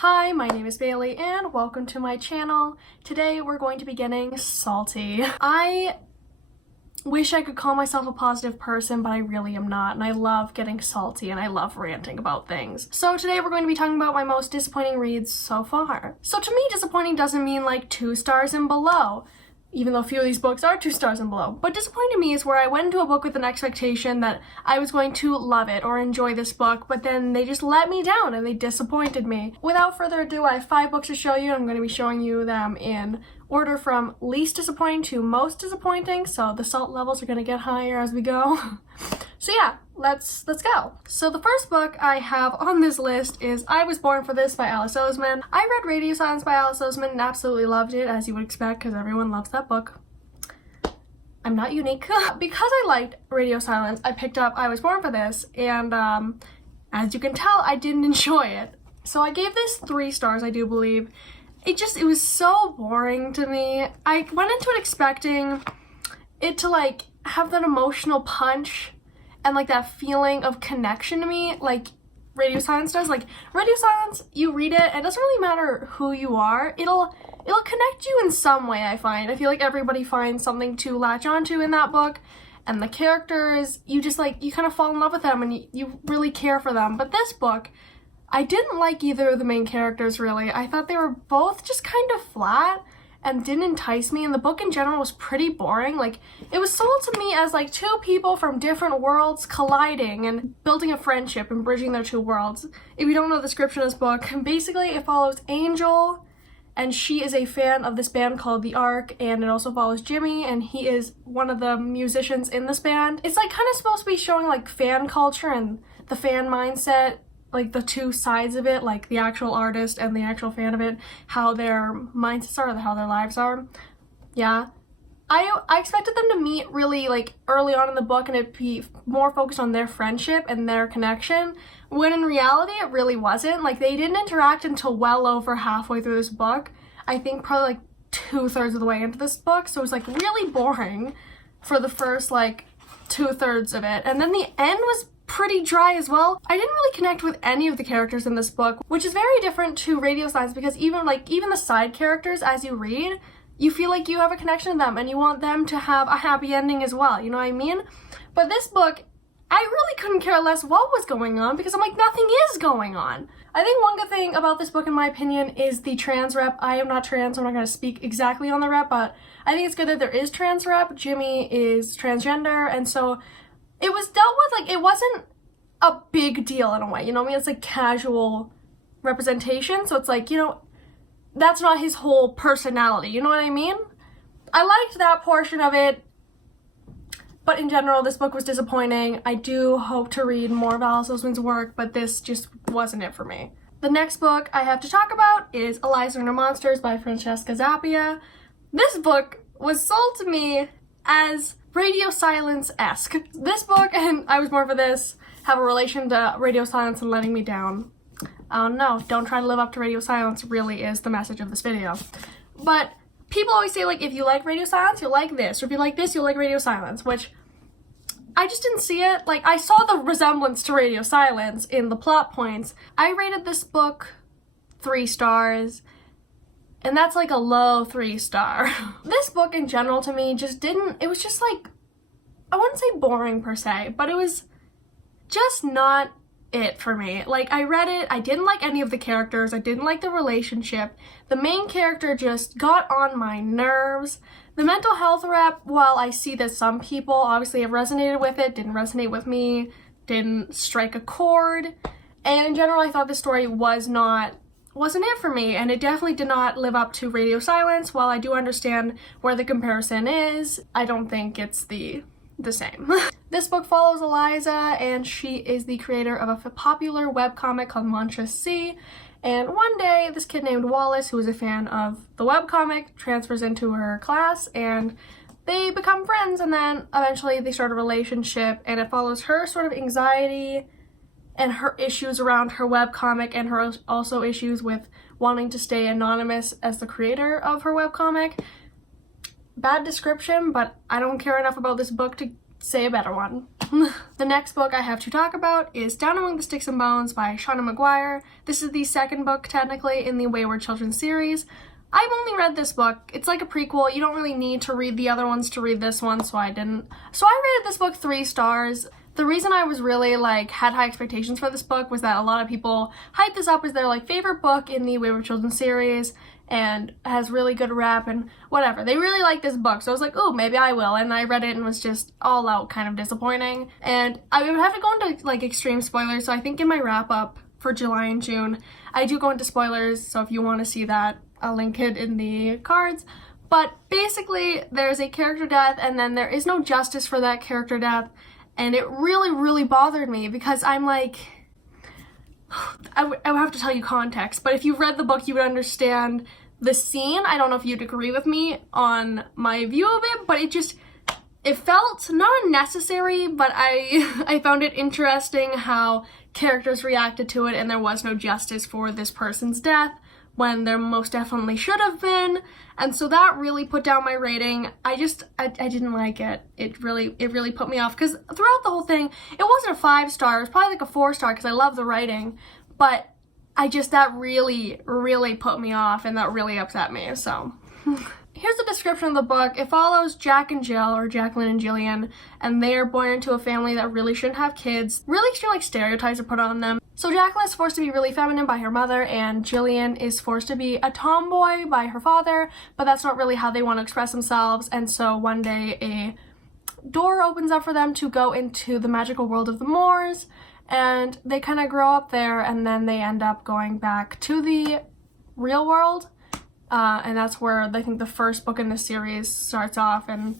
Hi, my name is Bailey and welcome to my channel. Today we're going to be getting salty. I wish I could call myself a positive person, but I really am not, and I love getting salty and I love ranting about things. So today we're going to be talking about my most disappointing reads so far. So to me, disappointing doesn't mean like 2 stars and below, even though a few of these books are 2 stars and below. But disappointing to me is where I went into a book with an expectation that I was going to love it or enjoy this book, but then they just let me down and they disappointed me. Without further ado, I have 5 books to show you. I'm going to be showing you them in order from least disappointing to most disappointing, so the salt levels are going to get higher as we go. So yeah, let's go. So the first book I have on this list is I Was Born for This by Alice Oseman. I read Radio Silence by Alice Oseman and absolutely loved it, as you would expect, because everyone loves that book. I'm not unique. Because I liked Radio Silence, I picked up I Was Born for This, and as you can tell, I didn't enjoy it. So I gave this 3 stars, I do believe. It was so boring to me. I went into it expecting it to like have that emotional punch and like that feeling of connection to me like Radio Silence does. Like Radio Silence, you read it, it doesn't really matter who you are, it'll connect you in some way. I feel like everybody finds something to latch onto in that book, and the characters, you just like, you kind of fall in love with them and you really care for them. But this book, I didn't like either of the main characters really. I thought they were both just kind of flat and didn't entice me, and the book in general was pretty boring. Like, it was sold to me as like 2 people from different worlds colliding and building a friendship and bridging their 2 worlds. If you don't know the description of this book, basically it follows Angel, and she is a fan of this band called The Ark, and it also follows Jimmy, and he is one of the musicians in this band. It's like kind of supposed to be showing like fan culture and the fan mindset, like the 2 sides of it, like the actual artist and the actual fan of it, how their mindsets are, how their lives are. Yeah. I expected them to meet really like early on in the book and it'd be more focused on their friendship and their connection, when in reality it really wasn't. Like, they didn't interact until well over halfway through this book. I think probably like 2/3 of the way into this book, so it was like really boring for the first like 2/3 of it, and then the end was pretty dry as well. I didn't really connect with any of the characters in this book, which is very different to Radio Silence, because even the side characters, as you read, you feel like you have a connection to them and you want them to have a happy ending as well, you know what I mean? But this book, I really couldn't care less what was going on, because I'm like, nothing is going on. I think one good thing about this book, in my opinion, is the trans rep. I am not trans, so I'm not going to speak exactly on the rep, but I think it's good that there is trans rep. Jimmy is transgender, and so it was dealt with, like, it wasn't a big deal in a way, you know what I mean? It's like casual representation, so it's like, you know, that's not his whole personality, you know what I mean? I liked that portion of it, but in general, this book was disappointing. I do hope to read more of Alice Oseman's work, but this just wasn't it for me. The next book I have to talk about is Eliza No Monsters by Francesca Zappia. This book was sold to me as Radio Silence-esque. This book and I Was Born for This have a relation to Radio Silence and letting me down. Oh no, don't try to live up to Radio Silence really is the message of this video. But people always say, like, if you like Radio Silence, you'll like this, or if you like this, you'll like Radio Silence, which I just didn't see it. Like, I saw the resemblance to Radio Silence in the plot points. I rated this book 3 stars, and that's like a low 3-star. This book in general to me just didn't, it was just like, I wouldn't say boring per se, but it was just not it for me. Like, I read it, I didn't like any of the characters, I didn't like the relationship. The main character just got on my nerves. The mental health rep, while I see that some people obviously have resonated with it, didn't resonate with me, didn't strike a chord. And in general, I thought the story wasn't it for me, and it definitely did not live up to Radio Silence. While I do understand where the comparison is, I don't think it's the same. This book follows Eliza, and she is the creator of a popular webcomic called Mantra C. And one day, this kid named Wallace, who is a fan of the webcomic, transfers into her class, and they become friends, and then eventually they start a relationship, and it follows her sort of anxiety and her issues around her webcomic, and her also issues with wanting to stay anonymous as the creator of her webcomic. Bad description, but I don't care enough about this book to say a better one. The next book I have to talk about is Down Among the Sticks and Bones by Shauna Maguire. This is the second book, technically, in the Wayward Children series. I've only read this book. It's like a prequel. You don't really need to read the other ones to read this one, so I didn't. So I rated this book 3 stars. The reason I was really, had high expectations for this book was that a lot of people hyped this up as their, favorite book in the Wayward Children series, and has really good rep and whatever. They really like this book, so I was like, oh, maybe I will. And I read it and was just all out kind of disappointing. And I would have to go into extreme spoilers, so I think in my wrap up for July and June, I do go into spoilers, so if you want to see that, I'll link it in the cards. But basically, there's a character death, and then there is no justice for that character death, and it really, really bothered me because I'm like, I would have to tell you context, but if you've read the book, you would understand the scene. I don't know if you'd agree with me on my view of it, but it felt not unnecessary, but I found it interesting how characters reacted to it, and there was no justice for this person's death when there most definitely should have been. And so that really put down my rating. I didn't like it. It really put me off, because throughout the whole thing, it wasn't a 5 star, it was probably like a 4 star because I love the writing, but that really, really put me off, and that really upset me, so. Here's the description of the book. It follows Jack and Jill, or Jacqueline and Jillian, and they are born into a family that really shouldn't have kids. Really extreme stereotypes are put on them. So Jacqueline is forced to be really feminine by her mother, and Jillian is forced to be a tomboy by her father, but that's not really how they want to express themselves. And so one day a door opens up for them to go into the magical world of the Moors, and they kind of grow up there, and then they end up going back to the real world. And that's where I think the first book in the series starts off, and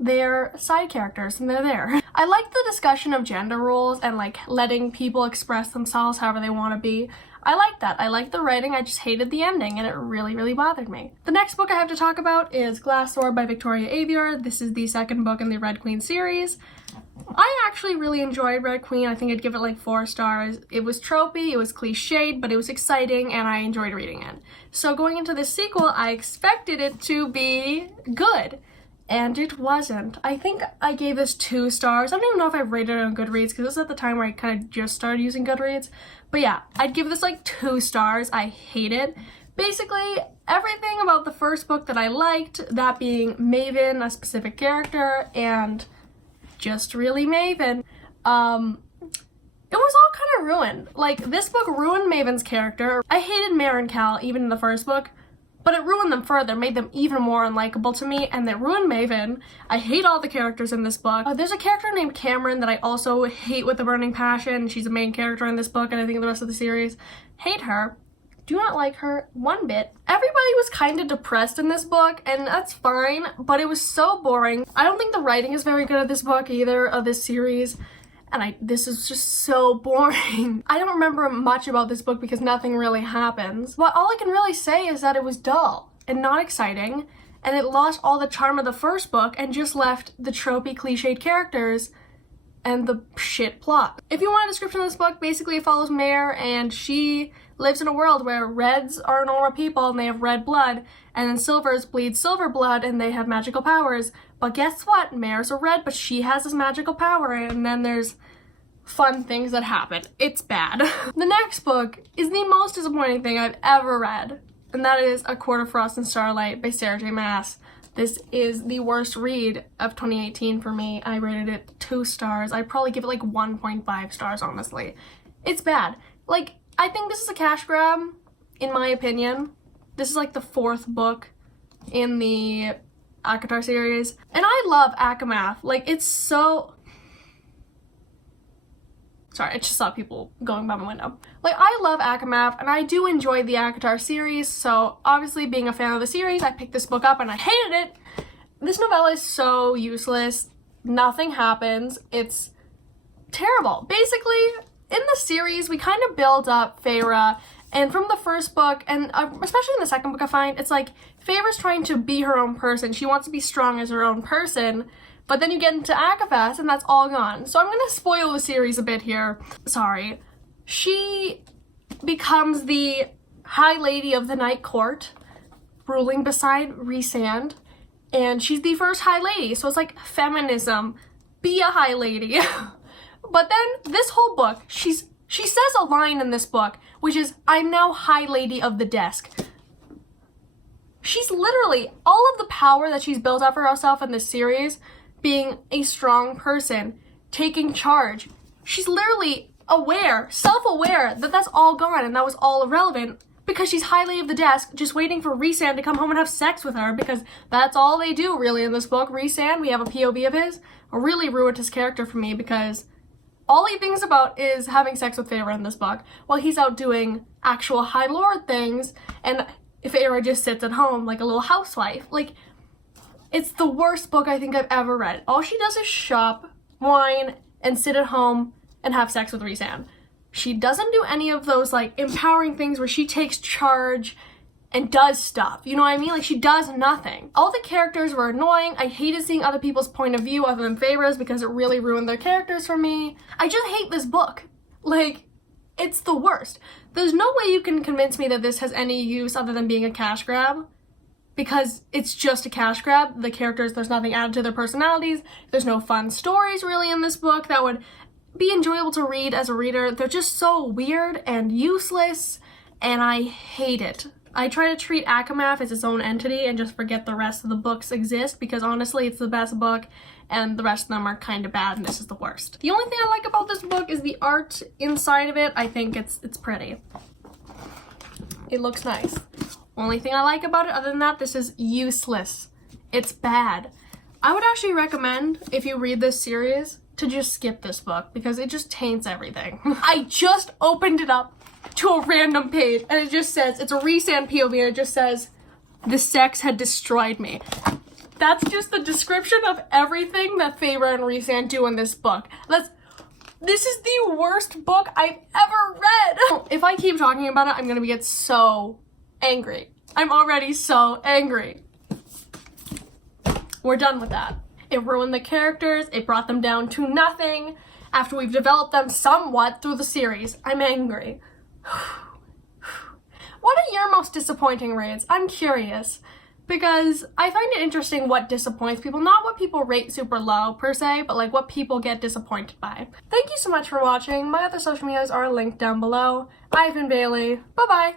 they're side characters and they're there. I like the discussion of gender roles and letting people express themselves however they want to be. I like that. I like the writing, I just hated the ending, and it really, really bothered me. The next book I have to talk about is Glass Sword by Victoria Aveyard. This is the second book in the Red Queen series. I actually really enjoyed Red Queen. I think I'd give it 4 stars. It was tropey, it was cliched, but it was exciting, and I enjoyed reading it. So going into this sequel, I expected it to be good, and it wasn't. I think I gave this 2 stars. I don't even know if I rated it on Goodreads, because this was at the time where I kind of just started using Goodreads. But yeah, I'd give this 2 stars. I hate it. Basically, everything about the first book that I liked, that being Maven, a specific character, and just really Maven, it was all kind of ruined. This book ruined Maven's character. I hated Mare and Cal even in the first book, but it ruined them further, made them even more unlikable to me, and it ruined Maven. I hate all the characters in this book. There's a character named Cameron that I also hate with a burning passion. She's a main character in this book, and I think the rest of the series. Hate her. Do not like her one bit. Everybody was kind of depressed in this book, and that's fine, but it was so boring. I don't think the writing is very good of this book either, of this series, and this is just so boring. I don't remember much about this book because nothing really happens. But all I can really say is that it was dull and not exciting, and it lost all the charm of the first book and just left the tropey, cliched characters and the shit plot. If you want a description of this book, basically it follows Mare, and she lives in a world where reds are normal people and they have red blood, and then silvers bleed silver blood and they have magical powers. But guess what? Mare's a red, but she has this magical power, and then there's fun things that happen. It's bad. The next book is the most disappointing thing I've ever read, and that is A Quarterfrost and Starlight by Sarah J. Maas. This is the worst read of 2018 for me. I rated it 2 stars. I'd probably give it 1.5 stars, honestly. It's bad. I think this is a cash grab, in my opinion. This is the 4th book in the ACOTAR series. And I love Akamath. It's so... Sorry, I just saw people going by my window. I love Akamath, and I do enjoy the ACOTAR series, so obviously being a fan of the series, I picked this book up and I hated it. This novella is so useless. Nothing happens. It's terrible. Basically, in the series, we kind of build up Feyre, and from the first book, and especially in the second book, I find, it's Feyre's trying to be her own person. She wants to be strong as her own person, but then you get into Akafas, and that's all gone. So I'm gonna spoil the series a bit here. Sorry. She becomes the High Lady of the Night Court, ruling beside Rhysand, and she's the first High Lady, so it's feminism be a high lady. But then this whole book, she says a line in this book, which is, I'm now high lady of the desk. She's literally, all of the power that she's built up for herself in this series, being a strong person, taking charge, she's literally aware, self-aware that that's all gone and that was all irrelevant because she's high lady of the desk, just waiting for Rhysand to come home and have sex with her, because that's all they do really in this book. Rhysand, we have a POV of his, really ruined his character for me because all he thinks about is having sex with Feyre in this book, while he's out doing actual High Lord things, and Feyre just sits at home like a little housewife. Like, it's the worst book I think I've ever read. All she does is shop, wine, and sit at home and have sex with Rhysand. She doesn't do any of those, like, empowering things where she takes charge and does stuff. You know what I mean? Like, she does nothing. All the characters were annoying. I hated seeing other people's point of view other than Feyre's because it really ruined their characters for me. I just hate this book. Like, it's the worst. There's no way you can convince me that this has any use other than being a cash grab, because it's just a cash grab. The characters, there's nothing added to their personalities. There's no fun stories really in this book that would be enjoyable to read as a reader. They're just so weird and useless, and I hate it. I try to treat Akamath as its own entity and just forget the rest of the books exist, because honestly it's the best book and the rest of them are kind of bad and this is the worst. The only thing I like about this book is the art inside of it. I think it's pretty. It looks nice. Only thing I like about it, other than that, this is useless. It's bad. I would actually recommend, if you read this series, to just skip this book because it just taints everything. I just opened it up to a random page and it just says, it's a Rhysand POV, and it just says, the sex had destroyed me. That's just the description of everything that Feyre and Rhysand do in this book. This is the worst book I've ever read. If I keep talking about it, I'm gonna get so angry. I'm already so angry. We're done with that. It ruined the characters, it brought them down to nothing. After we've developed them somewhat through the series, I'm angry. What are your most disappointing raids? I'm curious, because I find it interesting what disappoints people, not what people rate super low per se, but like what people get disappointed by. Thank you so much for watching. My other social medias are linked down below. I've been Bailey. Bye bye.